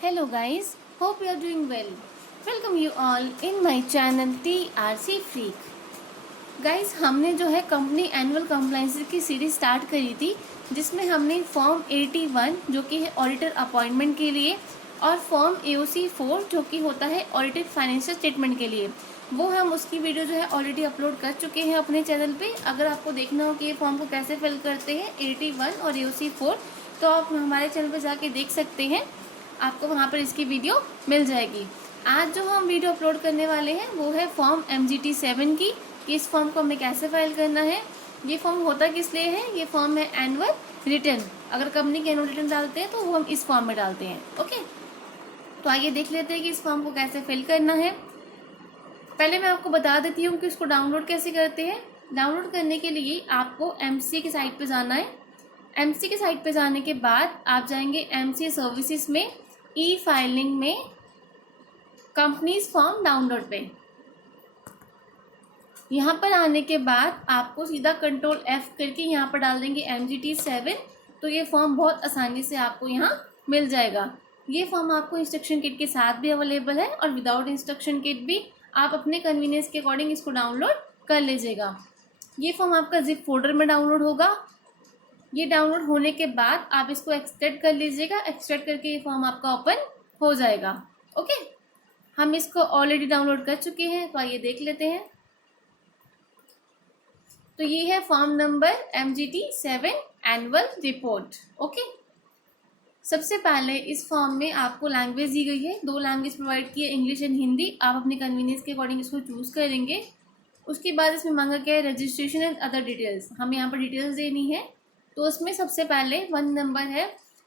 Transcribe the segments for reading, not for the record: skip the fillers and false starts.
Hello guys, hope you are doing well. Welcome you all in my channel TRC Freak. Guys हमने जो है company annual compliance की series start करी थी, जिसमें हमने फॉर्म 81 जो कि है ऑडिटर अपॉइंटमेंट के लिए और फॉर्म AOC 4 जो कि होता है ऑडिटेड फाइनेंशियल स्टेटमेंट के लिए, वो हम उसकी वीडियो जो है ऑलरेडी अपलोड कर चुके हैं अपने चैनल पे। अगर आपको देखना हो कि ये फॉर्म को कैसे फिल करते हैं 81 और AOC 4, तो आप हमारे चैनल पर जाके देख सकते हैं, आपको वहाँ पर इसकी वीडियो मिल जाएगी। आज जो हम वीडियो अपलोड करने वाले हैं वो है फॉर्म MGT 7 की, कि इस फॉर्म को हमें कैसे फाइल करना है। ये फॉर्म होता किस लिए है? ये फॉर्म है एनुअल रिटर्न। अगर कंपनी के एनुअल रिटर्न डालते हैं तो वो हम इस फॉर्म में डालते हैं। ओके, तो आइए देख लेते हैं कि इस फॉर्म को कैसे फिल करना है। पहले मैं आपको बता देती हूँ कि इसको डाउनलोड कैसे करते हैं। डाउनलोड करने के लिए आपको MC की साइट पर जाना है। MC की साइट पर जाने के बाद आप जाएंगे MC सर्विसेज में, ई फाइलिंग में, कंपनीज फॉर्म डाउनलोड पे। यहाँ पर आने के बाद आपको सीधा Ctrl F करके यहाँ पर डाल देंगे MGT 7, तो ये फॉर्म बहुत आसानी से आपको यहाँ मिल जाएगा। ये फॉर्म आपको इंस्ट्रक्शन किट के साथ भी अवेलेबल है और विदाउट इंस्ट्रक्शन किट भी आप अपने कन्वीनियंस के अकॉर्डिंग इसको डाउनलोड कर लीजिएगा। ये फॉर्म आपका जिप फोल्डर में डाउनलोड होगा। ये डाउनलोड होने के बाद आप इसको एक्सट्रैक्ट कर लीजिएगा। एक्सट्रैक्ट करके ये फॉर्म आपका ओपन हो जाएगा। ओके, हम इसको ऑलरेडी डाउनलोड कर चुके हैं, तो आइए देख लेते हैं। तो ये है form number MGT 7 annual report. Okay, सबसे पहले इस फॉर्म में आपको लैंग्वेज दी गई है, 2 लैंग्वेज प्रोवाइड की है, इंग्लिश एंड हिंदी। आप अपने कन्वीनियंस के अकॉर्डिंग इसको चूज़ करेंगे। उसके बाद इसमें मांगा गया है रजिस्ट्रेशन एंड अदर डिटेल्स, हमें यहाँ पर डिटेल्स देनी है। तो उसमें सबसे पहले 1 नंबर है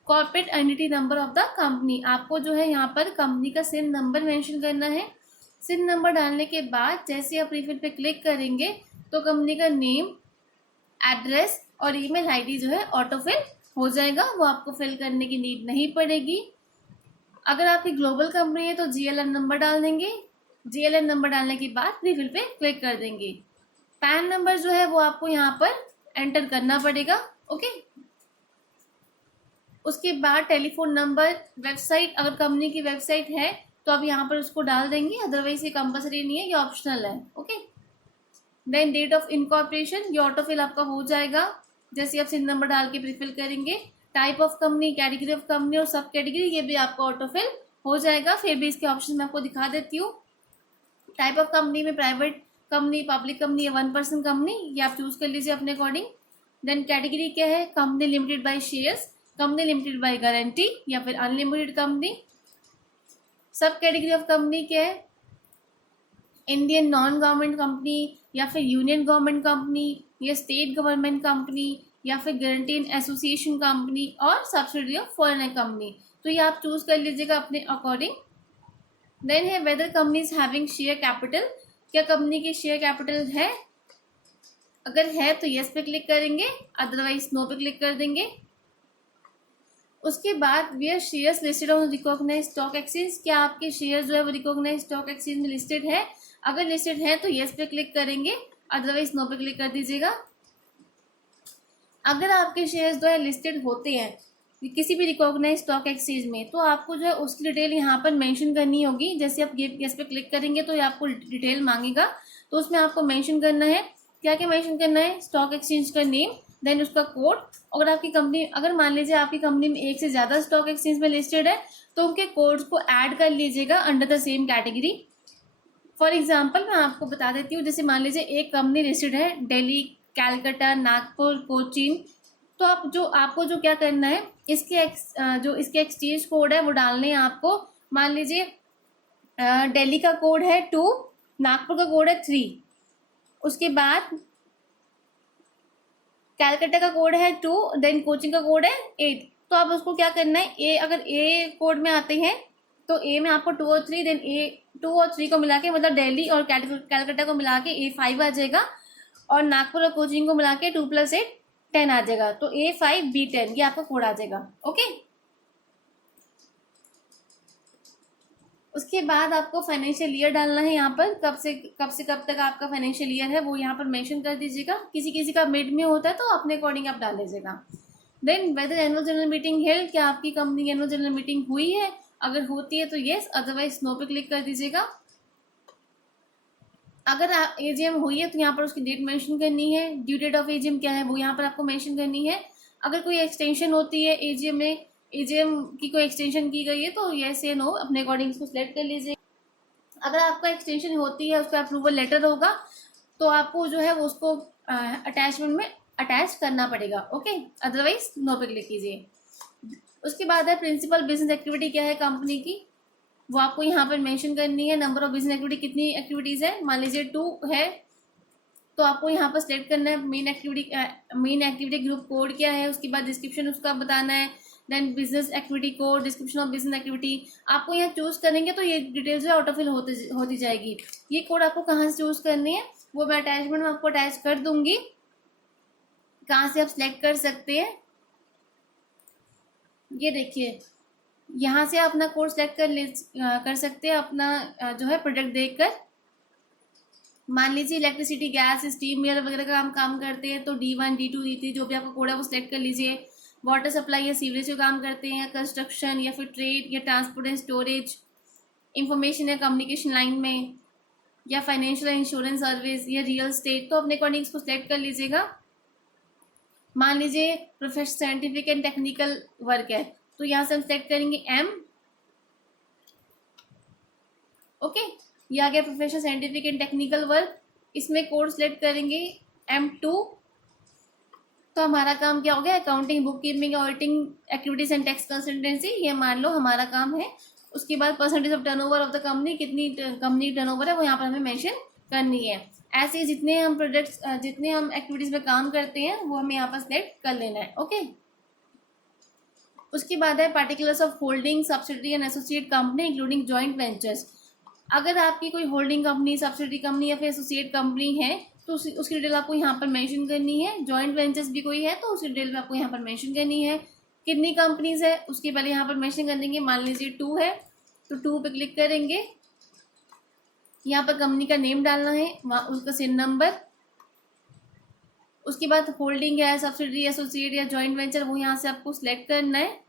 corporate identity number of the company. आपको जो है यहाँ पर कंपनी का सिन नंबर मेंशन करना है। सिन नंबर डालने के बाद जैसे आप रिफिल पे क्लिक करेंगे तो कंपनी का नेम, एड्रेस और ईमेल आईडी जो है ऑटोफिल हो जाएगा, वो आपको फिल करने की नीड नहीं पड़ेगी। अगर आपकी ग्लोबल कंपनी है तो GLN नंबर डाल देंगे। GLN नंबर डालने के बाद रिफिल पे क्लिक कर देंगे। पैन नंबर जो है वो आपको यहाँ पर एंटर करना पड़ेगा। ओके, उसके बाद टेलीफोन नंबर, वेबसाइट, अगर कंपनी की वेबसाइट है तो आप यहाँ पर उसको डाल देंगे, अदरवाइज ये कंपलसरी नहीं है, ये ऑप्शनल है। Okay, then date of incorporation, ये ऑटोफिल आपका हो जाएगा जैसे आप सिन नंबर डाल के प्रीफिल करेंगे। Type of company, category of company और सब कैटेगरी, ये भी आपका ऑटोफिल हो जाएगा। फिर भी इसके ऑप्शन मैं आपको दिखा देती हूँ। टाइप ऑफ कंपनी में प्राइवेट कंपनी, पब्लिक कंपनी या 1 पर्सन कंपनी, ये आप चूज कर लीजिए अपने अकॉर्डिंग। देन कैटेगरी क्या है? Company limited by shares, company limited by guarantee या फिर अनलिमिटेड कंपनी। सब कैटेगरी ऑफ कंपनी क्या है? इंडियन नॉन गवर्नमेंट कंपनी या फिर यूनियन गवर्नमेंट कंपनी या स्टेट गवर्नमेंट कंपनी या फिर गारंटीड एसोसिएशन कंपनी और सब्सिडरी ऑफ फॉरेन कंपनी। तो ये आप चूज कर लीजिएगा अपने अकॉर्डिंग। देन है weather company is having share capital, क्या कंपनी की शेयर कैपिटल है? अगर है तो यस पे क्लिक करेंगे, अदरवाइज नो पे क्लिक कर देंगे। उसके बाद where shares listed on recognize stock exchange, क्या आपके शेयर जो है वो रिकॉग्नाइज स्टॉक एक्सचेंज में लिस्टेड है? अगर लिस्टेड है तो यस पे क्लिक करेंगे, अदरवाइज नो पे क्लिक कर दीजिएगा। अगर आपके शेयर्स जो है लिस्टेड होते हैं किसी भी रिकॉग्नाइज स्टॉक एक्सचेंज में, तो आपको जो है उसकी डिटेल यहाँ पर मेंशन करनी होगी। जैसे आप यस पे क्लिक करेंगे तो ये आपको डिटेल मांगेगा, तो उसमें आपको मेंशन करना है। क्या क्या मेंशन करना है? स्टॉक एक्सचेंज का नेम, देन उसका कोड। अगर आपकी कंपनी, अगर मान लीजिए आपकी कंपनी में एक से ज़्यादा स्टॉक एक्सचेंज में लिस्टेड है तो उनके कोड्स को ऐड कर लीजिएगा under the same category. For example मैं आपको बता देती हूँ, जैसे मान लीजिए एक कंपनी लिस्टेड है दिल्ली, कैलकाटा, नागपुर, कोचीन, तो आपको जो क्या करना है, जो इसके एक्सचेंज कोड है वो डालने हैं आपको। मान लीजिए दिल्ली का कोड है 2, नागपुर का कोड है 3, उसके बाद कैलकाटा का कोड है 2, देन कोचिंग का कोड है 8। तो आप उसको क्या करना है, अगर ए कोड में आते हैं तो ए में आपको 2 और 3, देन 2 और 3 को मिला के, मतलब दिल्ली और कैलकाटा को मिला के A5 आ जाएगा, और नागपुर और कोचिंग को मिला के 2 + 8 10 आ जाएगा। तो A5B10 ये आपका कोड आ जाएगा। ओके, उसके बाद आपको फाइनेंशियल ईयर डालना है। यहाँ पर कब से कब तक आपका फाइनेंशियल ईयर है वो यहाँ पर मेंशन कर दीजिएगा। किसी किसी का मिड में होता है तो अपने अकॉर्डिंग आप डाल लीजिएगा। Then whether annual general meeting held, क्या आपकी कंपनी की एनुअल जनरल मीटिंग हुई है? अगर होती है तो येस, अदरवाइज नो पे क्लिक कर दीजिएगा। अगर एजीएम हुई है तो यहाँ पर उसकी डेट मेंशन करनी है। ड्यू डेट ऑफ एजीएम क्या है वो यहाँ पर आपको मेंशन करनी है। अगर कोई एक्सटेंशन होती है एजीएम में, एजीएम की कोई एक्सटेंशन की गई है तो येस या नो अपने अकॉर्डिंग इसको सिलेक्ट कर लीजिए। अगर आपका एक्सटेंशन होती है उसका अप्रूवल लेटर होगा तो आपको जो है वो उसको अटैचमेंट में अटैच करना पड़ेगा। ओके, अदरवाइज नो पे क्लिक कीजिए। उसके बाद है प्रिंसिपल बिजनेस एक्टिविटी क्या है कंपनी की, वो आपको यहाँ पर मेंशन करनी है। नंबर ऑफ बिजनेस एक्टिविटी कितनी एक्टिविटीज़ है, मान लीजिए 2 है तो आपको यहाँ पर सिलेक्ट करना है मेन एक्टिविटी ग्रुप कोड क्या है, उसके बाद डिस्क्रिप्शन उसका बताना है, then business activity code, description of business activity आपको यहाँ चूज करेंगे तो ये डिटेल्स जो ऑटोफिल होती जाएगी। ये कोड आपको कहाँ से चूज करनी है वो मैं अटैचमेंट में आपको अटैच कर दूंगी, कहाँ से आप सिलेक्ट कर सकते हैं। ये देखिए यहाँ से आप अपना कोड सेलेक्ट कर सकते हैं अपना जो है प्रोडक्ट देखकर। मान लीजिए इलेक्ट्रिसिटी, गैस, स्टीम वगैरह का हम काम करते हैं तो D1, D2, D3 जो भी आपका कोड है वो सिलेक्ट कर लीजिए। वाटर सप्लाई या सीवरेज का काम करते हैं, कंस्ट्रक्शन या फिर ट्रेड या ट्रांसपोर्ट एंड स्टोरेज, इंफॉर्मेशन या कम्युनिकेशन लाइन में, या फाइनेंशियल इंश्योरेंस सर्विस या रियल स्टेट, तो अपने अकॉर्डिंग इसको सिलेक्ट कर लीजिएगा। मान लीजिए professional, scientific and technical work है तो यहाँ से हम सिलेक्ट करेंगे M। ओके, ये आ गया professional, scientific and technical work. इसमें कोड सिलेक्ट करेंगे M2। तो हमारा काम क्या हो गया, accounting, book keeping, auditing activities and tax consultancy, ये मान लो हमारा काम है। उसके बाद percentage of turnover of the company, कितनी कंपनी टर्नओवर है वो यहाँ पर हमें मेंशन करनी है। ऐसे जितने हम प्रोडक्ट्स, जितने हम एक्टिविटीज में काम करते हैं वो हमें यहाँ पर सिलेक्ट कर लेना है। ओके, उसके बाद है particulars of holding, subsidiary and associate company including joint ventures. अगर आपकी कोई होल्डिंग कंपनी, सब्सिडरी कंपनी या फिर एसोसिएट कंपनी है तो उसकी डिटेल आपको यहाँ पर मेंशन करनी है। जॉइंट वेंचर्स भी कोई है तो उसकी डिटेल आपको यहाँ पर मेंशन करनी है। कितनी कंपनीज है उसके पहले यहाँ पर मेंशन कर देंगे। मान लीजिए 2 है तो 2 पे क्लिक करेंगे। यहाँ पर कंपनी का नेम डालना है, उसका सिन नंबर, उसके बाद होल्डिंग है, सब्सिडरी, एसोसिएट या जॉइंट वेंचर वो यहाँ से आपको सिलेक्ट करना है,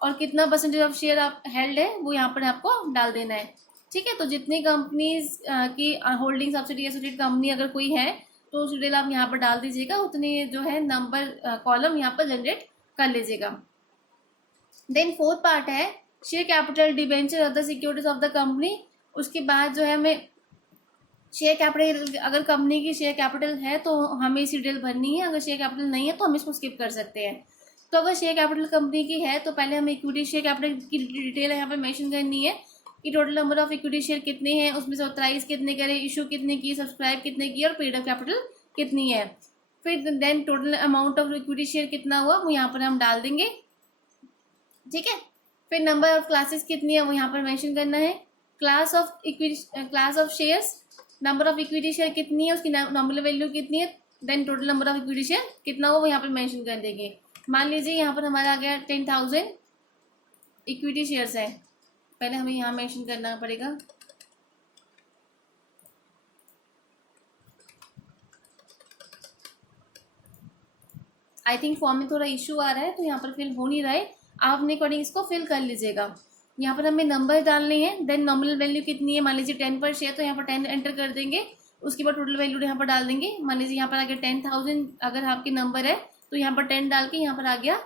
और कितना परसेंटेज ऑफ शेयर आप हेल्ड है वो यहाँ पर आपको डाल देना है। ठीक है, तो जितनी कंपनीज की होल्डिंग, सब्सिडी, एसोसिएट कंपनी अगर कोई है तो उस डिटेल आप यहाँ पर डाल दीजिएगा, उतने जो है नंबर कॉलम यहाँ पर जनरेट कर लीजिएगा। देन 4th पार्ट है share capital, debenture, other securities of the company. उसके बाद जो है हमें शेयर कैपिटल, अगर कंपनी की शेयर कैपिटल है तो हमें इसी डिटेल भरनी है, अगर शेयर कैपिटल नहीं है तो हम इसको स्किप कर सकते हैं। तो अगर शेयर कैपिटल कंपनी की है तो पहले हमें इक्विटी शेयर कैपिटल की डिटेल यहाँ पर मेंशन करनी है कि total number of equity share कितने हैं, उसमें से ऑथराइज कितने करे, इशू कितने की, सब्सक्राइब कितने की और पेड अप कैपिटल कितनी है। फिर then total amount of equity share कितना हुआ वो यहाँ पर हम डाल देंगे। ठीक है, फिर नंबर ऑफ क्लासेस कितनी है वो यहाँ पर मेंशन करना है। Class of shares, number of equity share कितनी है, उसकी नॉमिनल वैल्यू कितनी है, then total number of equity share कितना हो वो यहाँ पर मेंशन कर देंगे। मान लीजिए यहाँ पर हमारा आ गया 10,000 इक्विटी शेयर्स है, पहले हमें यहाँ मेंशन करना पड़ेगा। आई थिंक फॉर्म में थोड़ा इशू आ रहा है तो यहाँ पर फिल हो नहीं रहा है, आप अपने अकॉर्डिंग इसको फिल कर लीजिएगा। यहाँ पर हमें नंबर डालने हैं, देन नॉमिनल वैल्यू कितनी है, मान लीजिए 10 पर शेयर तो यहाँ पर 10 एंटर कर देंगे। उसके बाद टोटल वैल्यू यहाँ पर डाल देंगे। मान लीजिए यहाँ पर आ गया 10,000, अगर आपके नंबर है तो यहाँ पर 10 डाल के यहाँ पर आ गया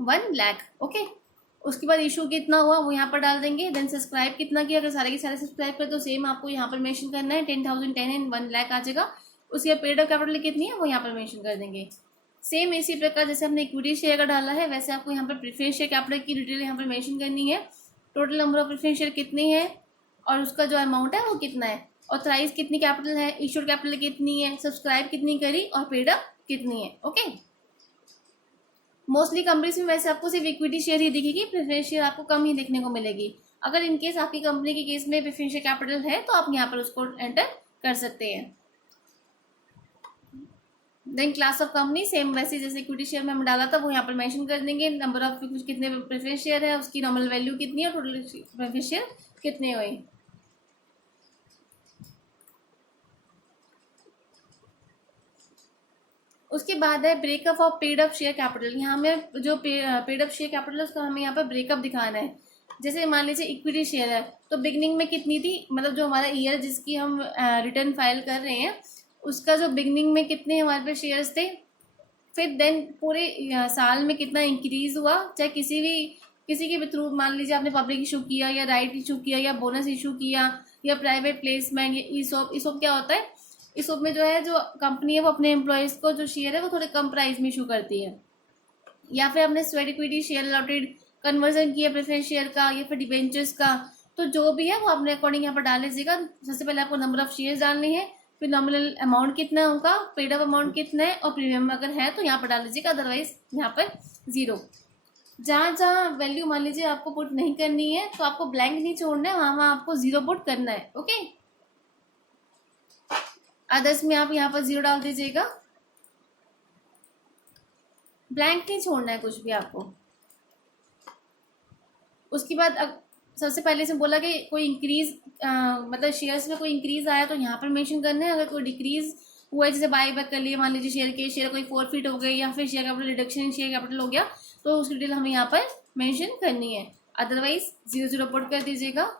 1 लाख। ओके, उसके बाद इशू कितना हुआ वो यहाँ पर डाल देंगे। देन सब्सक्राइब कितना किया, अगर सारे के सारे सब्सक्राइब कर तो सेम आपको यहाँ पर मेंशन करना है, 10,000, 10 एंड 1 लाख आ जाएगा। उसके बाद पेड अप कैपिटल कितनी है वो यहाँ पर मेंशन कर देंगे। सेम इसी प्रकार जैसे हमने इक्विटी शेयर का डाला है वैसे आपको यहाँ पर प्रेफरेंस शेयर कैपिटल की डिटेल यहाँ पर मेंशन करनी है। Total number of preference share कितनी है और उसका जो अमाउंट है वो कितना है, ऑथराइज कितनी कैपिटल है, इशूड कैपिटल कितनी है, सब्सक्राइब कितनी करी और पेड अप कितनी है। ओके, मोस्टली कंपनीज में वैसे आपको सिर्फ इक्विटी शेयर ही दिखेगी, प्रेफरेंस शेयर आपको कम ही देखने को मिलेगी। अगर इनकेस आपकी कंपनी के केस में प्रेफरेंस शेयर कैपिटल है तो आप यहाँ पर उसको एंटर कर सकते हैं। Then class of company same वैसे जैसे इक्विटी शेयर में हम डाला था वो यहाँ पर मेंशन कर देंगे। नंबर ऑफ कितने प्रेफरेंस शेयर है, उसकी नॉमिनल वैल्यू कितनी है, टोटल प्रेफरेंस शेयर कितने हुए। उसके बाद है breakup of paid up share capital. यहाँ में जो पेड अप शेयर कैपिटल है उसका हमें यहाँ पर ब्रेकअप दिखाना है। जैसे मान लीजिए इक्विटी शेयर है, तो बिगनिंग में कितनी थी, मतलब जो हमारा ईयर जिसकी हम रिटर्न फाइल कर रहे हैं उसका जो बिगनिंग में कितने हमारे पास शेयर्स थे, फिर देन पूरे साल में कितना इंक्रीज हुआ, चाहे किसी के भी थ्रू, मान लीजिए आपने पब्लिक इशू किया या राइट इशू किया या बोनस इशू किया या प्राइवेट प्लेसमेंट या ईसॉप क्या होता है, ईसॉप में जो है जो कंपनी है वो अपने एम्प्लॉयज़ को जो शेयर है वो थोड़े कम प्राइस में इशू करती है, या फिर आपने sweat equity share allotted conversion किया प्रेफरेंस शेयर का या फिर डिबेंचर्स का, तो जो भी है वो अपने अकॉर्डिंग यहाँ पर डाल लीजिएगा। सबसे पहले आपको नंबर ऑफ शेयर्स डालनी है, फिर नॉमिनल अमाउंट कितना होगा, पेड अप अमाउंट कितना है और प्रीमियम अगर है तो यहाँ पर डाल लीजिएगा, अदरवाइज यहाँ पर 0। जहाँ जहाँ वैल्यू मान लीजिए आपको पुट नहीं करनी है तो आपको ब्लैंक नहीं छोड़ना है, वहाँ वहाँ आपको 0 पुट करना है। ओके, अदर्स में आप यहाँ पर 0 डाल दीजिएगा, ब्लैंक नहीं छोड़ना है कुछ भी आपको। उसके बाद सबसे पहले से बोला कि कोई इंक्रीज मतलब शेयर्स में कोई इंक्रीज आया तो यहाँ पर मेंशन करना है, अगर कोई डिक्रीज हुआ है जैसे बाई बैक कर लिया, मान लीजिए शेयर कोई फॉरफिट हो गई या फिर share capital reduction in share capital हो गया तो उसकी डिटेल हमें यहाँ पर मेंशन करनी है, अदरवाइज 0 पुट कर दीजिएगा।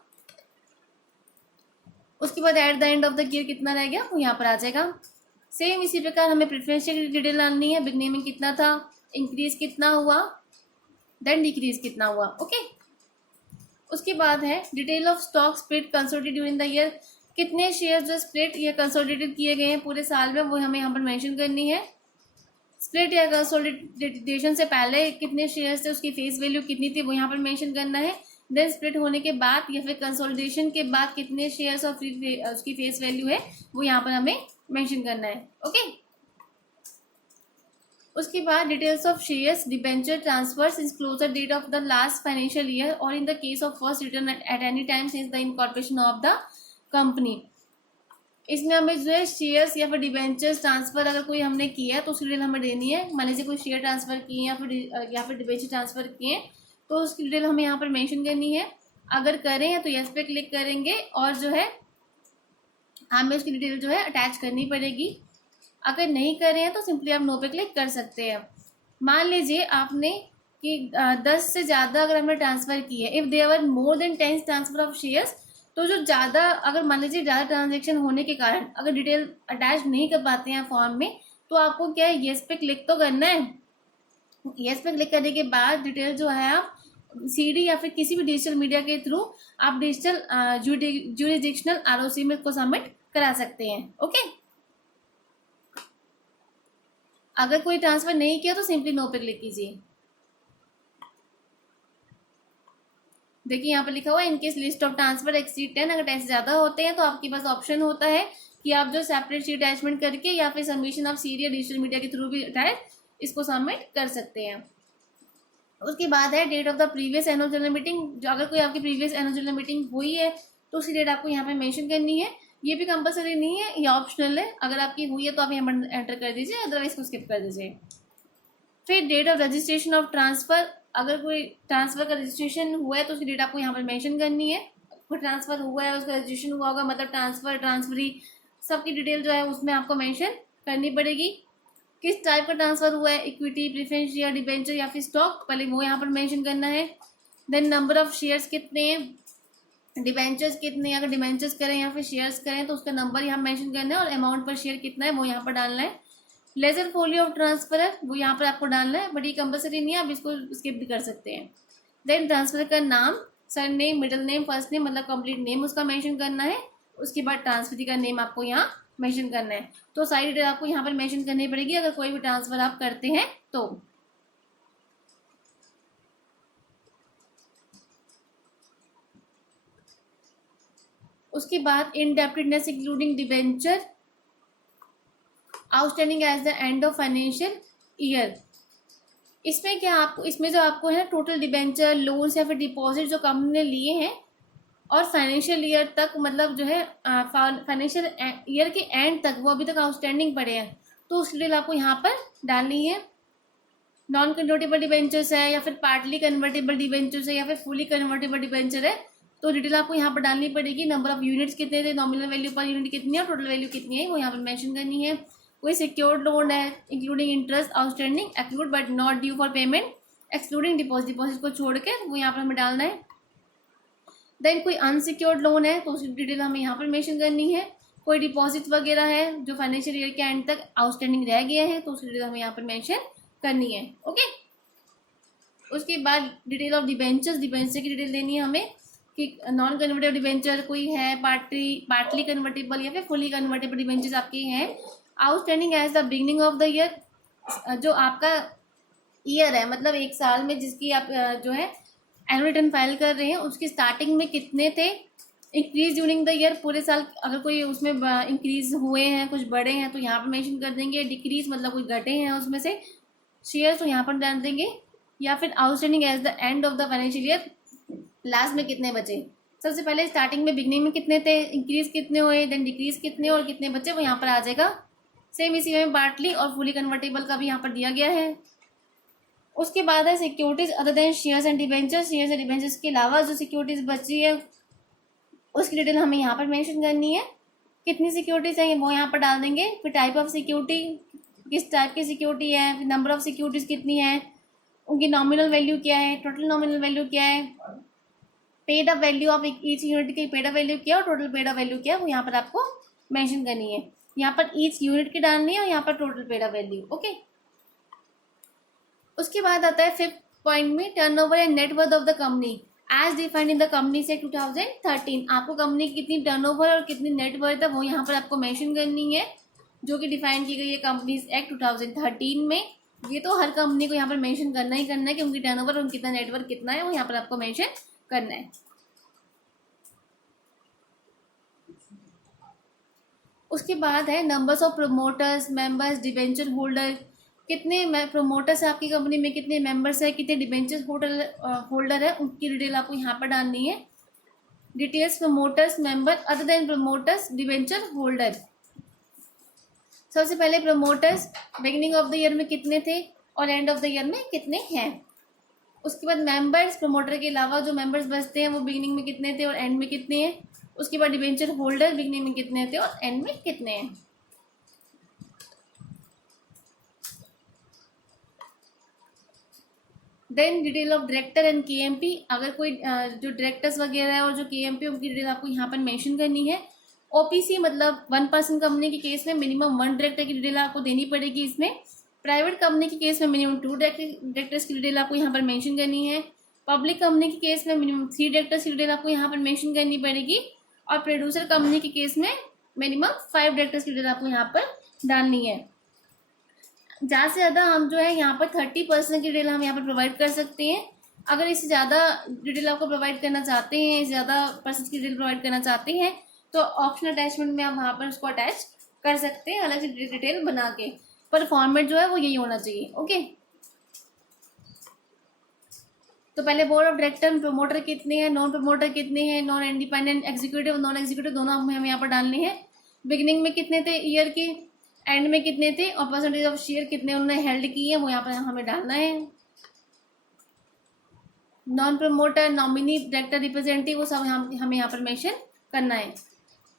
उसके बाद at the end of the year कितना रह गया वो यहाँ पर आ जाएगा। सेम इसी प्रकार हमें प्रेफरेंस शेयर की डिटेल डालनी है, बिगनिंग में कितना था, इंक्रीज कितना हुआ, देन डिक्रीज कितना हुआ। ओके, उसके बाद है detail of stock split consolidated during the year, कितने शेयर जो स्प्लिट या कंसोलिडेटेड किए गए हैं पूरे साल में वो हमें यहाँ पर मेंशन करनी है। स्प्लिट या कंसोलिडेशन से पहले कितने शेयर्स थे, उसकी फेस वैल्यू कितनी थी वो यहाँ पर मेंशन करना है। देन स्प्लिट होने के बाद या फिर कंसोलिडेशन के बाद कितने शेयर्स और उसकी फेस वैल्यू है वो यहाँ पर हमें मेंशन करना है। ओके, उसके बाद details of shares debenture transfers is closure date of the last financial year और in the case of first return at any time since the incorporation of the company. इसमें हमें जो है शेयर्स या फिर डिबेंचर्स ट्रांसफर अगर कोई हमने किया है तो उसकी डिटेल हमें देनी है। मान लीजिए कोई शेयर ट्रांसफर किए या फिर डिबेंचर ट्रांसफर किए तो उसकी डिटेल हमें यहाँ पर मेंशन करनी है। अगर करें तो यस पे क्लिक करेंगे और जो है हमें उसकी डिटेल जो है अटैच करनी पड़ेगी। अगर नहीं कर रहे हैं तो सिंपली आप नो पे क्लिक कर सकते हैं। मान लीजिए आपने कि 10 से ज़्यादा अगर हमने ट्रांसफ़र की है, if there more than 10 transfer of shares, तो जो ज़्यादा अगर मान लीजिए ज़्यादा ट्रांजेक्शन होने के कारण अगर डिटेल अटैच नहीं कर पाते हैं फॉर्म में तो आपको क्या है येस पे क्लिक तो करना है। येस पे क्लिक करने के बाद डिटेल जो है आप CD या फिर किसी भी डिजिटल मीडिया के थ्रू आप डिजिटल जुरिडिक्शनल ROC में को सबमिट करा सकते हैं। ओके, अगर कोई ट्रांसफर नहीं किया तो सिंपली नो पे क्लिक कीजिए। देखिए यहाँ पर लिखा हुआ है in case list of transfer exceed 10, अगर 10 से ज़्यादा होते हैं तो आपके पास ऑप्शन होता है कि आप जो सेपरेट शीट अटैचमेंट करके या फिर सबमिशन ऑफ CD या डिजिटल मीडिया के थ्रू भी अटैच इसको सबमिट कर सकते हैं। उसके बाद है date of the previous annual general meeting, जो अगर कोई आपकी प्रीवियस एनुअल जनरल मीटिंग हुई है तो उसकी डेट आपको यहाँ पे मेंशन करनी है। ये भी कंपलसरी नहीं है, ये ऑप्शनल है। अगर आपकी हुई है तो आप यहाँ पर एंटर कर दीजिए, अदरवाइज को स्किप कर दीजिए। फिर date of registration of transfer, अगर कोई ट्रांसफ़र का रजिस्ट्रेशन हुआ है तो उसकी डेट आपको यहाँ पर मेंशन करनी है। कोई ट्रांसफ़र हुआ है उसका रजिस्ट्रेशन हुआ होगा, मतलब ट्रांसफरी सबकी डिटेल जो है उसमें आपको मेंशन करनी पड़ेगी। किस टाइप का ट्रांसफ़र हुआ है, इक्विटी, प्रेफरेंस या डिबेंचर या फिर स्टॉक, पहले वो यहाँ पर मेंशन करना है। देन नंबर ऑफ शेयर्स कितने हैं, डिबेंचर्स कितने, अगर डिबेंचर्स करें या फिर शेयर्स करें तो उसका नंबर यहाँ मेंशन करना है और अमाउंट पर शेयर कितना है वो यहाँ पर डालना है। लेजर फोलियो ऑफ ट्रांसफर है वो यहाँ पर आपको डालना है, बट ये कंपलसरी नहीं है, आप इसको स्किप भी कर सकते हैं। देन ट्रांसफर का नाम, sir name, middle name, first name, मतलब कंप्लीट नेम उसका मेंशन करना है। उसके बाद ट्रांसफर का नेम आपको यहाँ मेंशन करना है। तो सारी डिटेल आपको यहाँ पर मेंशन करनी पड़ेगी अगर कोई भी ट्रांसफर आप करते हैं तो। उसके बाद indebtedness including debenture outstanding as the end of financial year. इसमें क्या आपको, इसमें जो आपको है ना टोटल डिबेंचर, लोन्स या फिर डिपॉजिट जो कंपनी ने लिए हैं और फाइनेंशियल ईयर तक, मतलब जो है फाइनेंशियल ईयर के एंड तक वो अभी तक आउटस्टैंडिंग पड़े हैं, तो उसकी डिटेल आपको यहाँ पर डालनी है। नॉन कन्वर्टेबल डिबेंचर्स है या फिर पार्टली कन्वर्टेबल डिबेंचर्स है या फिर फुली कन्वर्टेबल डिबेंचर है तो डिटेल आपको यहाँ पर डालनी पड़ेगी। नंबर ऑफ यूनिट्स कितने थे, नॉमिनल वैल्यू पर यूनिट कितनी है, टोटल वैल्यू कितनी है वो यहाँ पर मेंशन करनी है। कोई सिक्योर्ड लोन है including interest outstanding accrued but not due for payment excluding deposit, deposit को छोड़ के वो यहाँ पर हमें डालना है। देन कोई अनसिक्योर्ड लोन है तो उसकी डिटेल हमें यहाँ पर मेंशन करनी है। कोई डिपॉजिट वगैरह है जो फाइनेंशियल ईयर के एंड तक आउटस्टैंडिंग रह गया है तो उसकी डिटेल हमें यहाँ पर मेंशन करनी है। ओके, उसके बाद डिटेल ऑफ डिबेंचर्स, डिबेंचर की डिटेल देनी है हमें कि नॉन कन्वर्टेबल डिबेंचर कोई है, पार्टली कन्वर्टेबल या फिर फुली कन्वर्टेबल डिबेंचर्स आपके हैं outstanding as the beginning of the year. जो आपका ईयर है मतलब एक साल में जिसकी आप जो है एनुअल रिटर्न फाइल कर रहे हैं उसकी स्टार्टिंग में कितने थे, इंक्रीज ड्यूरिंग द ईयर पूरे साल अगर कोई उसमें इंक्रीज हुए हैं, कुछ बढ़े हैं तो यहाँ पर मेंशन कर देंगे, डिक्रीज मतलब कोई घटे हैं उसमें से शेयर तो यहाँ पर डाल देंगे, या फिर outstanding as the end of the financial year last में कितने बचे। सबसे पहले स्टार्टिंग में बिगनिंग में कितने थे, इंक्रीज कितने हुए, देन डिक्रीज कितने और कितने बचे वो यहाँ पर आ जाएगा। सेम इसी में पार्टली और फुली कन्वर्टेबल का भी यहाँ पर दिया गया है। उसके बाद है securities other than shares and debentures, shares and debentures के अलावा जो सिक्योरिटीज बची है उसकी डिटेल हमें यहाँ पर मेंशन करनी है। कितनी सिक्योरिटीज है वो यहाँ पर डाल देंगे, फिर टाइप ऑफ सिक्योरिटी किस टाइप की सिक्योरिटी है, फिर नंबर ऑफ सिक्योरिटीज कितनी है, उनकी नॉमिनल वैल्यू क्या है, टोटल नॉमिनल वैल्यू क्या है, paid up value of each unit की पेड अप वैल्यू क्या और टोटल पेड अप वैल्यू क्या है वो यहाँ पर आपको मेंशन करनी है। यहाँ पर ईच यूनिट की डालनी है और यहाँ पर total paid up value. Okay, उसके बाद आता है 5th पॉइंट में turnover and net worth of the company as defined in the company से 2013। आपको कंपनी की कितनी टर्नओवर और कितनी नेटवर्थ है वो यहाँ पर आपको मेंशन करनी है जो कि डिफाइन की गई है कंपनीज एक्ट 2013 में। ये तो हर कंपनी को यहाँ पर मेंशन करना ही करना है कि उनकी टर्नओवर और कितना नेटवर्क कितना है वो यहाँ पर आपको मेंशन करना है। उसके बाद है numbers of promoters, members, debenture holder, कितने प्रोमोटर्स है आपकी कंपनी में, कितने मेंबर्स है, कितने डिबेंचर होल्डर है उनकी डिटेल आपको यहाँ पर डालनी है। Details promoters member other than promoters debenture holder. सबसे पहले promoters beginning of the year में कितने थे और एंड ऑफ द ईयर में कितने हैं। उसके बाद मेंबर्स, प्रोमोटर के अलावा जो मेंबर्स बचते हैं वो बिगिनिंग में कितने थे और एंड में कितने हैं। उसके बाद डिबेंचर होल्डर बिगिनिंग में कितने थे और एंड में कितने हैं। Then detail of director and KMP, अगर कोई जो डायरेक्टर्स वगैरह है और जो केएमपी उनकी डिटेल आपको यहाँ पर मेंशन करनी है। ओपीसी मतलब 1% कंपनी के केस में मिनिमम 1 डायरेक्टर की डिटेल आपको देनी पड़ेगी इसमें। प्राइवेट कंपनी के केस में मिनिमम 2 डायरेक्टर्स की डिटेल आपको यहाँ पर मेंशन करनी है। पब्लिक कंपनी के केस में मिनिमम 3 डायरेक्टर्स की डिटेल आपको यहाँ पर मेंशन करनी पड़ेगी और प्रोड्यूसर कंपनी के केस में मिनिमम 5 डायरेक्टर्स की डिटेल आपको यहाँ पर डालनी है। ज़्यादा से ज़्यादा हम जो है यहाँ पर 30% की डिटेल हम यहाँ पर प्रोवाइड कर सकते हैं। अगर इससे ज़्यादा डिटेल आपको प्रोवाइड करना चाहते हैं, ज़्यादा परसेंट की डिटेल प्रोवाइड करना चाहते हैं तो ऑप्शनल अटैचमेंट में आप वहाँ पर उसको अटैच कर सकते हैं अलग से डिटेल बना के, पर फॉर्मेट जो है वो यही होना चाहिए। ओके, तो पहले बोर्ड ऑफ डायरेक्टर प्रोमोटर कितने हैं, नॉन प्रोमोटर कितने हैं, non independent executive non executive दोनों हमें यहाँ पर डालने हैं। बिगिनिंग में कितने थे ईयर के, एंड में कितने थे और परसेंटेज ऑफ शेयर कितने उन्होंने हेल्ड किए हैं वो यहाँ पर हमें डालना है। Non promoter, nominee, director, representative वो सब हमें यहाँ पर मेंशन करना है।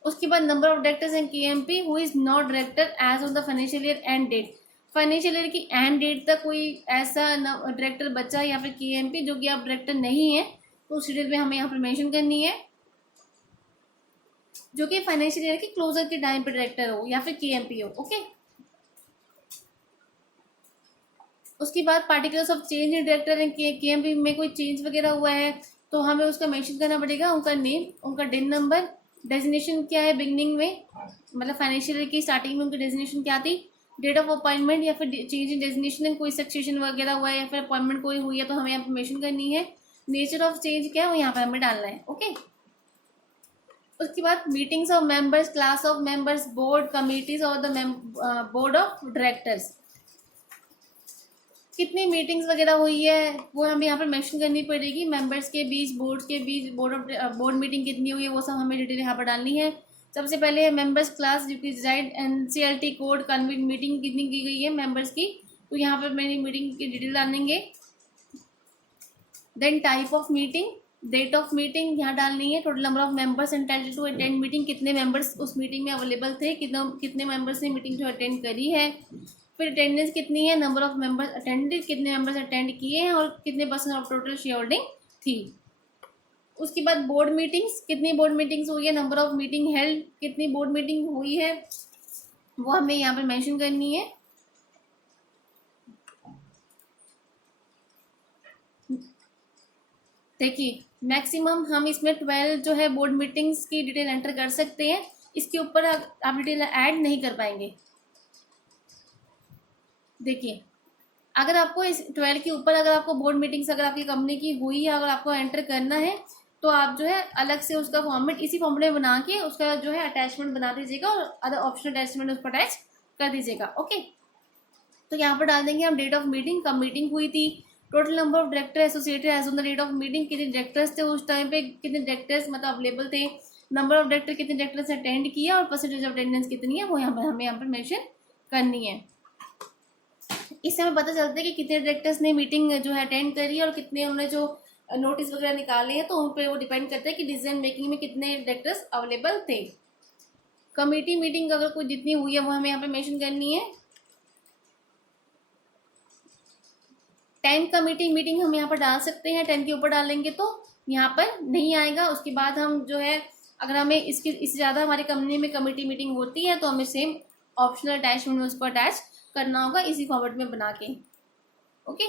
उसके बाद number of directors and KMP who is not director as on the financial year end date. Financial year की एंड डेट तक कोई ऐसा डायरेक्टर बचा या फिर केएमपी जो कि आप डायरेक्टर नहीं है तो उस डिटेल में हमें यहाँ पर मेंशन करनी है जो कि फाइनेंशियल ईयर के क्लोजर के टाइम पे डायरेक्टर हो या फिर केएमपी हो। ओके, उसके बाद particulars of change in director and KMP में कोई चेंज वगैरह हुआ है तो हमें उसका मेंशन करना पड़ेगा, उनका नेम, उनका डिन नंबर, डेजिग्नेशन क्या है बिगनिंग में मतलब फाइनेंशियल ईयर की स्टार्टिंग में उनकी डेजिग्नेशन क्या थी, डेट ऑफ अपॉइंटमेंट या फिर चेंज इन डेजिग्नेशन कोई सक्सेशन वगैरह हुआ है या फिर अपॉइंटमेंट कोई हुई है तो हमें यहाँ पर मेंशन करनी है। नेचर ऑफ चेंज क्या है वो यहाँ पर हमें डालना है। ओके, उसके बाद meetings of members, class of members, board, committees और द बोर्ड ऑफ डायरेक्टर्स, कितनी मीटिंग्स वगैरह हुई है वो हमें यहाँ पर मेंशन करनी पड़ेगी। मेंबर्स के बीच, बोर्ड के बीच, बोर्ड मीटिंग कितनी हुई है वो सब हमें डिटेल यहाँ पर डालनी है। सबसे पहले मेंबर्स क्लास जो कि डिजाइड एनसीएलटी कोड कन्वीन मीटिंग कितनी की गई है मेंबर्स की तो यहाँ पर मेरी मीटिंग की डिटेल डालेंगे। Then type of meeting, date of meeting यहाँ डालनी है। Total number of members entitled to attend meeting, कितने मेंबर्स उस मीटिंग में अवेलेबल थे, कितने मेंबर्स ने मीटिंग जो अटेंड करी है। फिर अटेंडेंस कितनी है, नंबर ऑफ मेंबर्स अटेंडेड, कितने मेंबर्स अटेंड किए हैं और कितने % ऑफ टोटल शेयर होल्डिंग थी। उसके बाद बोर्ड मीटिंग्स, कितनी बोर्ड मीटिंग्स हुई है, नंबर ऑफ मीटिंग हेल्ड, कितनी बोर्ड मीटिंग हुई है वो हमें यहाँ पर मेंशन करनी है। देखिए मैक्सिमम हम इसमें 12 जो है बोर्ड मीटिंग्स की डिटेल एंटर कर सकते हैं, इसके ऊपर आप डिटेल ऐड नहीं कर पाएंगे। देखिए अगर आपको इस 12 के ऊपर अगर आपको बोर्ड मीटिंग्स अगर आपकी कंपनी की हुई है, अगर आपको एंटर करना है तो आप जो है अलग से उसका फॉर्मेट इसी फॉर्मेट में बना के उसका जो है अटैचमेंट बना दीजिएगा और अदर ऑप्शनल अटैचमेंट उसको अटैच कर दीजिएगा। ओके, तो यहाँ पर डाल देंगे हम डेट ऑफ मीटिंग, कब मीटिंग हुई थी, total number of director associated as on the date of meeting, कितने डायरेक्टर्स थे उस टाइम पे, कितने डायरेक्टर्स मतलब अवेलेबल थे, नंबर ऑफ डायरेक्टर कितने डायरेक्टर्स अटेंड किया और परसेंटेज ऑफ अटेंडेंस कितनी है वो हमें यहाँ पर मेंशन करनी है। इससे हमें पता चलता है कि कितने डायरेक्टर्स ने मीटिंग जो है अटेंड करी है और कितने उन्होंने जो नोटिस वगैरह निकाले हैं, तो उन पर वो डिपेंड करता है कि डिसीजन मेकिंग में कितने डायरेक्टर्स अवेलेबल थे। कमेटी मीटिंग अगर कोई जितनी हुई है वो हमें यहाँ पे मेंशन करनी है। 10 का मीटिंग हम यहाँ पर डाल सकते हैं, 10 के ऊपर डालेंगे तो यहाँ पर नहीं आएगा। उसके बाद हम जो है अगर हमें इससे ज़्यादा हमारी कंपनी में कमेटी मीटिंग होती है तो हमें सेम ऑप्शनल अटैचमेंट में उसको अटैच करना होगा इसी फॉर्मेट में बना के। Okay,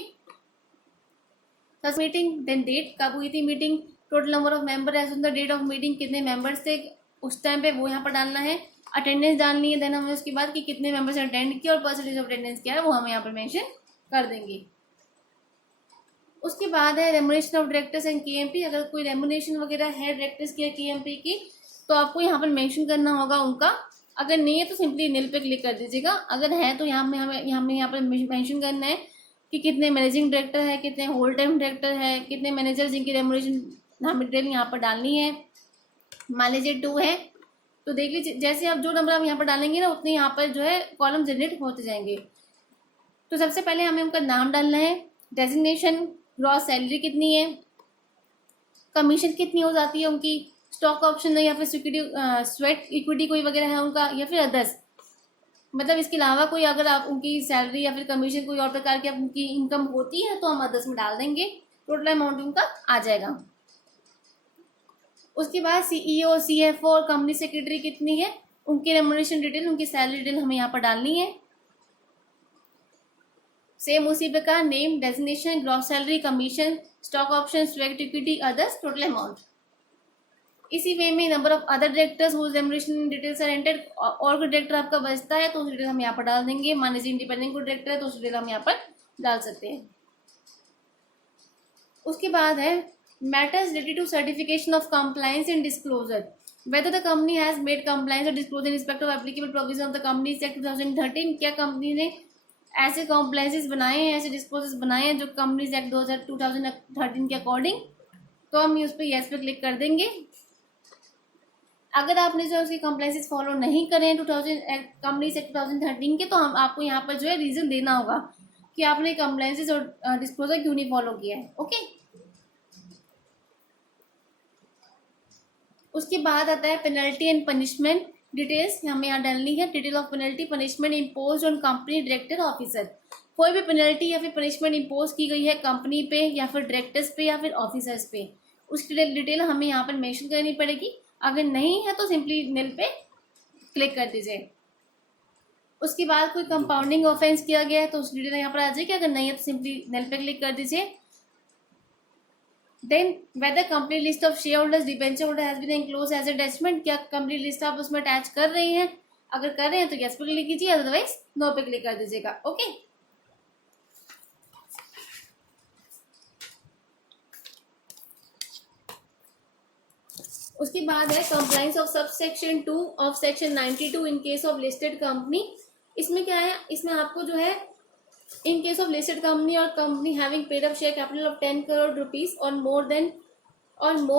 first meeting, then date, कब हुई थी meeting, total number of member as on the date of meeting, कितने मेंबर्स थे उस टाइम पे वो यहाँ पर डालना है, अटेंडेंस डालनी है, देन हमें उसके बाद कि कितने मेंबर्स अटेंड किया और परसेंटेज ऑफ अटेंडेंस क्या है वो हमें यहाँ पर मेंशन कर देंगे। उसके बाद है remuneration of directors and KMP, अगर कोई रेमुनेशन वगैरह है डायरेक्टर्स की या केएमपी की तो आपको यहाँ पर मेंशन करना होगा उनका, अगर नहीं है तो सिंपली नील पे क्लिक कर दीजिएगा, अगर है तो हमें यहाँ पर मेंशन करना है कि कितने मैनेजिंग डायरेक्टर है, कितने होल टाइम डायरेक्टर है, कितने मैनेजर जिनकी रेमुनेशन हमें डिटेल यहाँ पर डालनी है। मान लीजिए 2 है तो देख लीजिए जैसे आप जो नंबर आप यहाँ पर डालेंगे ना उतने यहाँ पर जो है कॉलम जनरेट होते जाएंगे। तो सबसे पहले हमें उनका नाम डालना है, डेजिग्नेशन, ग्रॉस सैलरी कितनी है, कमीशन कितनी हो जाती है उनकी, स्टॉक ऑप्शन है या फिर स्वेट इक्विटी कोई वगैरह है उनका या फिर अदर्स, मतलब इसके अलावा कोई अगर आप उनकी सैलरी या फिर कमीशन कोई और प्रकार की उनकी इनकम होती है तो हम अदर्स में डाल देंगे, टोटल अमाउंट उनका आ जाएगा। उसके बाद सीईओ, सीएफओ और कंपनी सेक्रेटरी कितनी है, उनकी रेमुनरेशन डिटेल, उनकी सैलरी डिटेल हमें यहाँ पर डालनी है। सेम उसी प्रकार name, designation, gross salary, commission, stock option, sweat equity, others, total amount. इसी वे में number of other directors whose remuneration details are entered, और कोई डायरेक्टर आपका बचता है तो उस डिटेल हम यहाँ पर डाल देंगे, मान लीजिए इंडिपेंडेंट कोई डायरेक्टर है तो उस डिटेल हम यहाँ पर डाल सकते हैं। उसके बाद है matters related to certification of compliance and disclosure, whether the company has made compliance or disclosure in respect of applicable provision of the Companies Act 2013, क्या कंपनी ने ऐसे कॉम्प्लाइंसेस बनाए हैं, ऐसे डिस्क्लोजर्स बनाए हैं जो कंपनीज एक्ट 2013 के अकॉर्डिंग, तो हम उस पर येस पे क्लिक कर देंगे। अगर आपने जो उसके कॉम्प्लाइंसेस फॉलो नहीं करें कंपनीज एक्ट 2013 के, तो हम आपको यहाँ पर जो है रीजन देना होगा कि आपने कॉम्प्लाइंसेस और डिस्क्लोजर क्यों नहीं फॉलो किया है। ओके, उसके बाद आता है पेनल्टी एंड पनिशमेंट डिटेल्स, हमें यहाँ डालनी है, detail of penalty punishment impose on company director officer, कोई भी पेनल्टी या फिर पनिशमेंट इम्पोज की गई है कंपनी पे या फिर डायरेक्टर्स पे या फिर ऑफिसर्स पे, उसकी डिटेल हमें यहाँ पर मेंशन करनी पड़ेगी, अगर नहीं है तो सिंपली नील पे क्लिक कर दीजिए। उसके बाद कोई कंपाउंडिंग ऑफेंस किया गया है तो उस डिटेल यहाँ पर आ जाएगी, अगर नहीं है तो सिंपली नील पे क्लिक कर दीजिए। Then whether complete list of shareholders debenture holder has been enclosed as attachment, क्या कंप्लीट लिस्ट आप उसमें अटैच कर रहे हैं, अगर कर रहे हैं तो यस पे क्लिक कीजिए, अदरवाइज नो पे क्लिक कर दीजिएगा। ओके, उसके बाद है compliance of sub section 2 of section 92 in case of listed company. इसमें क्या है, इसमें आपको जो है in case of listed company or company having paid up share capital of 10 crore rupees or more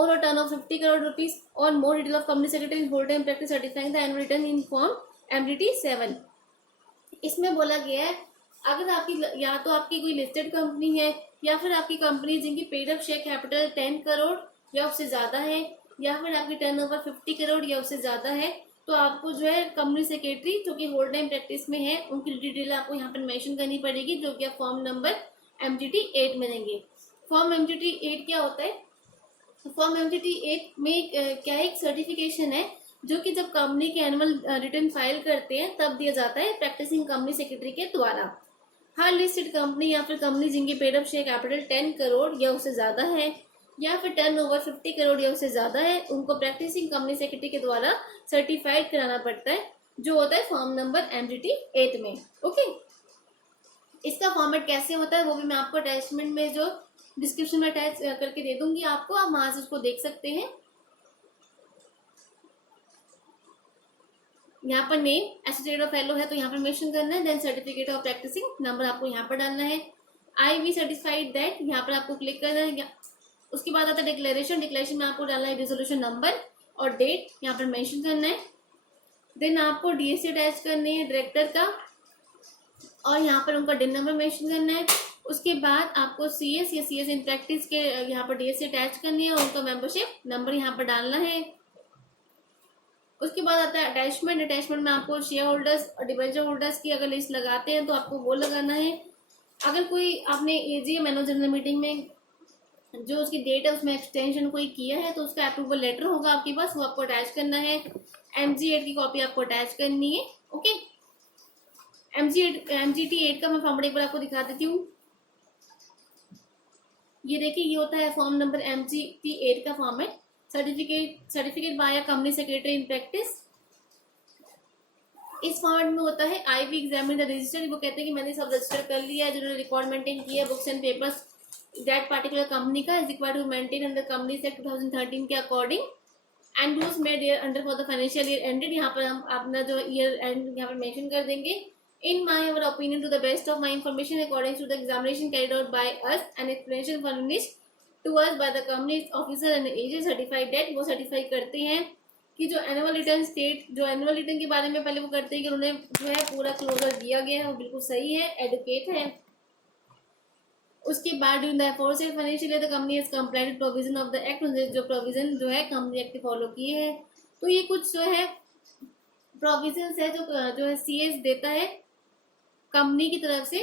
or turn of 50 crore rupees or more, detail of company secretary in full time practice certifying the annual return in form MDT 7। इसमें बोला गया है अगर आपकी या तो आपकी कोई लिस्टेड कंपनी है या फिर आपकी कंपनी जिनकी paid up share capital 10 crore या उससे ज़्यादा है या फिर आपकी टर्नओवर 50 करोड़ या उससे ज़्यादा है, तो आपको जो है कंपनी सेक्रेटरी जो कि होल टाइम प्रैक्टिस में है उनकी डिटेल आपको यहाँ पर मेंशन करनी पड़ेगी, जो कि आप फॉर्म नंबर MGT 8 में देंगे। फॉर्म MGT 8 क्या होता है, फॉर्म MGT8 में क्या है, एक सर्टिफिकेशन है जो कि जब कंपनी के एनुअल रिटर्न फाइल करते हैं तब दिया जाता है प्रैक्टिसिंग कंपनी सेक्रेटरी के द्वारा। हर लिस्टेड कंपनी या फिर कंपनी जिनकी paid up share capital 10 crore या उससे ज़्यादा है या फिर टर्नओवर 50 करोड़ या उससे ज़्यादा है, उनको प्रैक्टिसिंग कंपनी सेक्रेटरी के द्वारा सर्टिफाइड कराना पड़ता है, जो होता है फॉर्म नंबर MGT8 में। ओके, इसका फॉर्मेट कैसे होता है वो भी मैं आपको अटैचमेंट में जो डिस्क्रिप्शन में अटैच करके दे दूंगी आपको, आप वहां से उसको देख सकते हैं। यहाँ पर नेम एसोसिएट ऑफ फेलो है तो यहाँ पर मेंशन करना है, then certificate of practicing number आपको यहाँ पर डालना है, आई वी सर्टिफाइड दैट यहाँ पर आपको क्लिक करना है। उसके बाद आता है डिक्लेरेशन, डिक्लेरेशन में आपको डालना है रेजोल्यूशन नंबर और डेट यहाँ पर मेंशन करना है। देन आपको डीएससी अटैच करनी है डायरेक्टर का और यहाँ पर उनका डिन नंबर मेंशन करना है। उसके बाद आपको CS या CS इन प्रैक्टिस के यहाँ पर डीएससी अटैच करनी है और उनका मेंबरशिप नंबर यहाँ पर डालना है। उसके बाद आता है अटैचमेंट, अटैचमेंट में आपको शेयर होल्डर्स और डिबेंचर होल्डर्स की अगर लिस्ट लगाते हैं तो आपको वो लगाना है। अगर कोई आपने AGM एनुअल जनरल मीटिंग में जो उसकी डेट है उसमें एक्सटेंशन कोई किया है तो उसका अप्रूवल लेटर होगा आपके पास, वो आपको अटैच करना है। MG8 की कॉपी आपको अटैच करनी है। ओके, MGT8 का मैं फॉर्मेट एक बार आपको दिखा देती हूँ। ये देखिए, ये होता है फॉर्म नंबर MGT8 का format, certificate by company secretary in practice. इस फॉर्मेट में होता है आई वी एग्जामिन द रजिस्टर, वो कहते हैं कि मैंने सब रजिस्टर कर लिया है, जिन्होंने रिकॉर्ड मेंटेन किया है books and papers that particular company का is required to maintain under company act 2013 के according and rules made under for the financial year ended. यहाँ पर हम अपना जो ईयर एंड यहाँ पर मेंशन कर देंगे। In my our opinion, to the best of my information, according to the examination carried out by us and explanation furnished to us by the company's officer and agent certified that वो certify करते हैं कि जो annual return state, जो annual return के बारे में पहले वो करते हैं कि उन्होंने जो है पूरा क्लोजर दिया गया है वो बिल्कुल सही है, एडुकेट है। उसके बाद during the aforesaid financial year the company has complied with provision of the act, जो प्रोविजन जो है कंपनी एक्ट फॉलो किए हैं। तो ये कुछ जो है प्रोविजंस है जो है CS देता है कंपनी की तरफ से,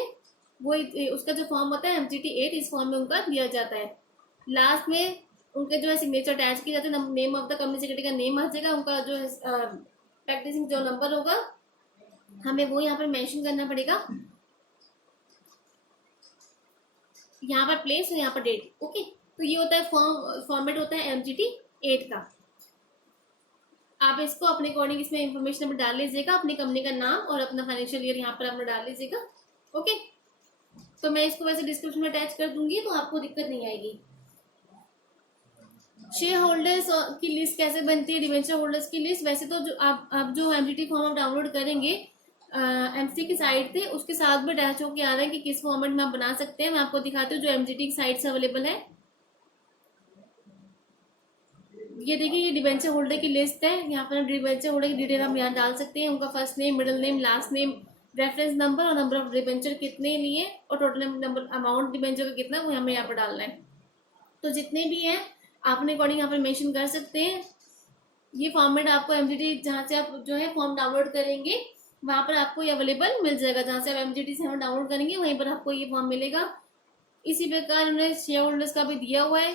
वो उसका जो फॉर्म होता है MGT8 इस फॉर्म में उनका दिया जाता है। लास्ट में उनके जो है सिग्नेचर अटैच किए जाते हैं, name of the company secretary का नेम हर जगह, उनका जो है प्रैक्टिसिंग जो नंबर होगा हमें वो यहाँ पर मेंशन करना पड़ेगा, यहाँ पर प्लेस और यहाँ पर डेट। ओके, तो ये होता है फॉर्मेट होता है MGT8 का। आप इसको अपने अकॉर्डिंग इसमें इंफॉर्मेशन में डाल लीजिएगा, अपनी कंपनी का नाम और अपना फाइनेंशियल ईयर यहाँ पर आपने डाल लीजिएगा। ओके, तो मैं इसको वैसे डिस्क्रिप्शन में अटैच कर दूंगी तो आपको दिक्कत नहीं आएगी। शेयर होल्डर्स की लिस्ट कैसे बनती है, डिवेंचर होल्डर्स की लिस्ट, वैसे तो जो आप जो MGT फॉर्म आप डाउनलोड करेंगे MCT की साइट थे उसके साथ भी अटैच होकर आ रहा है कि किस फॉर्मेट में आप बना सकते हैं। मैं आपको दिखाती हूँ जो MGT की साइट से अवेलेबल है। ये देखिए, ये डिबेंचर होल्डर की लिस्ट है, यहाँ पर डिबेंचर होल्डर की डिटेल हम यहाँ डाल सकते हैं, उनका first name, middle name, last name, reference number और नंबर ऑफ डिबेंचर कितने लिए और टोटल नंबर अमाउंट डिबेंचर का कितना वो हमें यहाँ पर डालना है। तो जितने भी हैं आप अपने अकॉर्डिंग यहाँ पर मेंशन कर सकते हैं। ये फॉर्मेट आपको MGT जहाँ से आप जो है फॉर्म डाउनलोड करेंगे वहाँ पर आपको ये अवेलेबल मिल जाएगा, जहाँ से आप MGT से हम डाउनलोड करेंगे वहीं पर आपको ये फॉर्म मिलेगा। इसी प्रकार उन्होंने शेयर होल्डर्स का भी दिया हुआ है,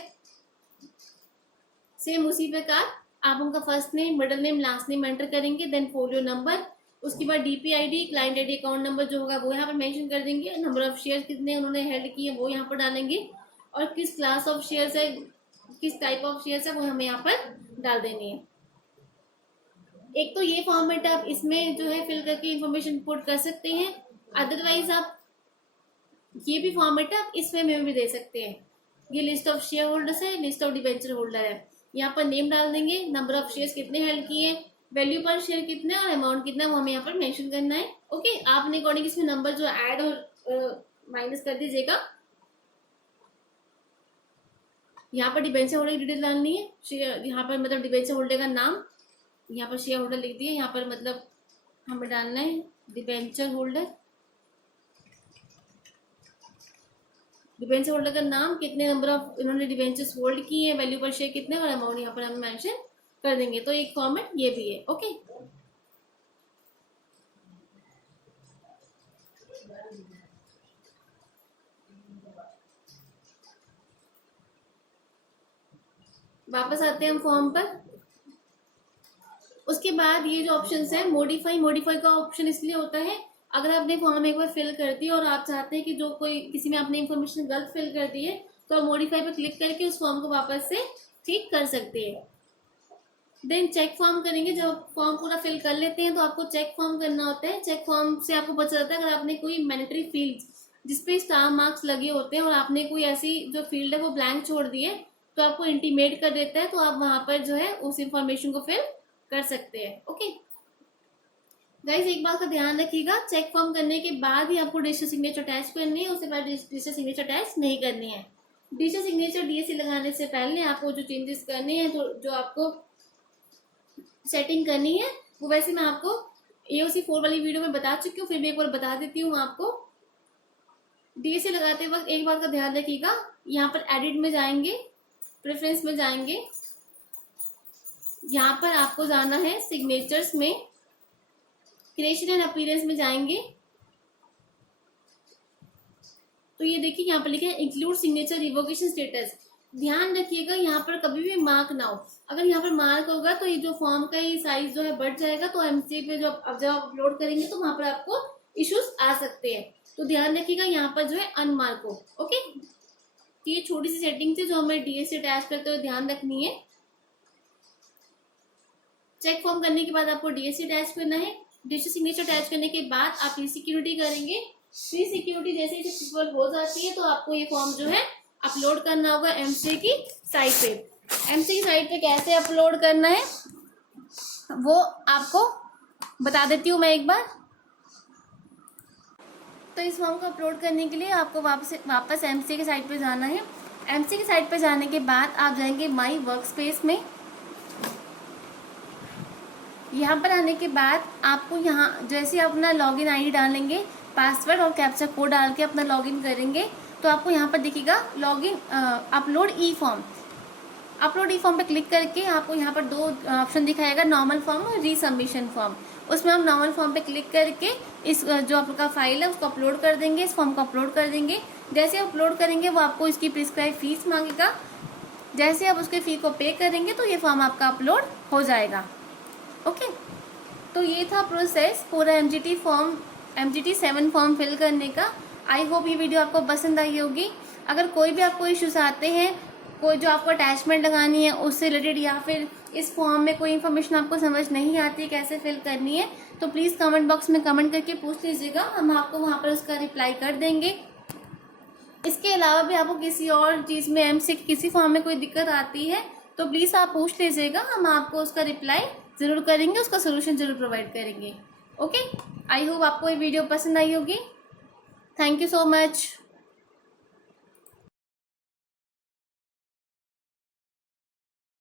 सेम उसी प्रकार आप उनका first name, middle name, last name enter करेंगे, देन फोलियो नंबर, उसके बाद DPID, client ID, account number जो होगा वो यहाँ पर मेंशन कर देंगे, नंबर ऑफ शेयर कितने उन्होंने हेल्ड किए वो यहाँ पर डालेंगे और किस क्लास ऑफ शेयर्स है, किस टाइप ऑफ शेयर्स है वो हमें यहाँ पर डाल देनी है। एक तो ये फॉर्मेट आप इसमें जो है फिल करके इंफॉर्मेशन पुट कर सकते हैं, अदरवाइज आप ये भी फॉर्मेट आप इसमें में भी दे सकते हैं। ये लिस्ट ऑफ शेयर होल्डर्स है, लिस्ट ऑफ डिबेंचर होल्डर है, यहाँ पर नेम डाल देंगे, नंबर ऑफ शेयर्स कितने हेल्ड किए, वैल्यू पर शेयर कितना और अमाउंट कितना वो हमें यहाँ पर मेंशन करना है। ओके, आपने अकॉर्डिंग इसमें नंबर जो ऐड और माइनस कर दीजिएगा। यहाँ पर डिबेंचर होल्डर की डिटेल डालनी है, शेयर यहाँ पर मतलब डिबेंचर होल्डर का नाम, यहाँ पर शेयर होल्डर लिख दिए, यहाँ पर मतलब हमें डालना है डिबेंचर होल्डर, डिबेंचर होल्डर का नाम, कितने नंबर ऑफ इन्होंने डिबेंचर्स होल्ड किए हैं, वैल्यू पर शेयर कितने और अमाउंट यहाँ पर हम मेंशन कर देंगे। तो एक फॉर्मेट ये भी है। ओके, वापस आते हैं हम फॉर्म पर। उसके बाद ये जो ऑप्शन है मॉडिफाई का ऑप्शन इसलिए होता है, अगर आपने फॉर्म एक बार फिल कर दी और आप चाहते हैं कि जो कोई किसी में आपने इन्फॉर्मेशन गलत फिल कर दी है, तो आप मॉडिफाई पर क्लिक करके उस फॉर्म को वापस से ठीक कर सकते हैं। देन चेक फॉर्म करेंगे। जब फॉर्म पूरा फिल कर लेते हैं तो आपको चेक फॉर्म करना होता है। चेक फॉर्म से आपको पता चलता है अगर आपने कोई मैंडेटरी फील्ड जिसपे स्टार मार्क्स लगे होते हैं और आपने कोई ऐसी जो फील्ड है वो ब्लैंक छोड़ दी है, तो आपको इंटीमेट कर देता है, तो आप वहां पर जो है उस इंफॉर्मेशन को फिल कर सकते हैं। ओके गाइज, एक बात का ध्यान रखिएगा, चेक फॉर्म करने के बाद ही आपको डिजिटल सिग्नेचर अटैच करनी है, उसके बाद डिजिटल सिग्नेचर अटैच नहीं करनी है। डिजिटल सिग्नेचर डीएससी लगाने से पहले आपको जो चेंजेस करने हैं, तो जो आपको सेटिंग करनी है, वो वैसे मैं आपको AOC 4 वाली वीडियो में बता चुकी हूँ, फिर भी एक बार बता देती हूँ आपको। डीएससी लगाते वक्त एक बात का ध्यान रखिएगा, यहाँ पर एडिट में जाएंगे, प्रेफरेंस में जाएंगे, यहाँ पर आपको जाना है सिग्नेचर्स में, क्रिएशन एंड अपीयरेंस में जाएंगे, तो ये देखिए यहाँ पर लिखा है इंक्लूड सिग्नेचर रिवोकेशन स्टेटस। ध्यान रखिएगा यहाँ पर कभी भी मार्क ना हो। अगर यहाँ पर मार्क होगा तो ये जो फॉर्म का ही साइज जो है बढ़ जाएगा, तो एमसी पे जब आप अपलोड करेंगे तो वहां पर आपको इश्यूज आ सकते हैं। तो ध्यान रखिएगा यहाँ पर जो है अनमार्क हो। ओके, तो ये छोटी सी सेटिंग थी जो हमें डीएससी अटैच करते हुए ध्यान रखनी है। चेक फॉर्म करने के बाद आपको डीएससी अटैच करना है। डिजिटल सिग्नेचर अटैच करने के बाद आप सिक्योरिटी करेंगे। सिक्योरिटी जैसे ही सक्सेसफुल हो जाती है तो आपको ये फॉर्म जो है अपलोड करना होगा एमसी की साइट पे। एमसी की साइट पे कैसे अपलोड करना है वो आपको बता देती हूँ मैं एक बार। तो इस फॉर्म को अपलोड करने के लिए आपको वापस एमसी की साइट पे जाना है। एमसी की साइट पे जाने के बाद आप जाएंगे माई वर्क स्पेस में। यहाँ पर आने के बाद आपको यहाँ जैसे अपना लॉगिन आईडी डालेंगे, पासवर्ड और कैप्चा कोड डाल के अपना लॉगिन करेंगे, तो आपको यहाँ पर दिखेगा लॉगिन अपलोड ई फॉर्म। अपलोड ई फॉर्म पे क्लिक करके आपको यहाँ पर दो ऑप्शन दिखाएगा, नॉर्मल फॉर्म और रीसबमिशन फॉर्म। उसमें हम नॉर्मल फॉर्म पे क्लिक करके इस जो आपका फाइल है उसको अपलोड कर देंगे, इस फॉर्म को अपलोड कर देंगे। जैसे अपलोड करेंगे वो आपको इसकी प्रिस्क्राइब फीस मांगेगा। जैसे आप उसके फी को पे करेंगे तो ये फॉर्म आपका अपलोड हो जाएगा। ओके, तो ये था प्रोसेस पूरा MGT 7 फॉर्म फिल करने का। आई होप ये वीडियो आपको पसंद आई होगी। अगर कोई भी आपको इश्यूज आते हैं, कोई जो आपको अटैचमेंट लगानी है उससे रिलेटेड, या फिर इस फॉर्म में कोई इन्फॉर्मेशन आपको समझ नहीं आती कैसे फिल करनी है, तो प्लीज़ कमेंट बॉक्स में कमेंट करके पूछ लीजिएगा, हम आपको वहाँ पर उसका रिप्लाई कर देंगे। इसके अलावा भी आपको किसी और चीज़ में एमसी किसी फॉर्म में कोई दिक्कत आती है तो प्लीज़ आप पूछ लीजिएगा, हम आपको उसका रिप्लाई ज़रूर करेंगे, उसका सोल्यूशन ज़रूर प्रोवाइड करेंगे। ओके, आई होप आपको ये वीडियो पसंद आई होगी। Thank you so much.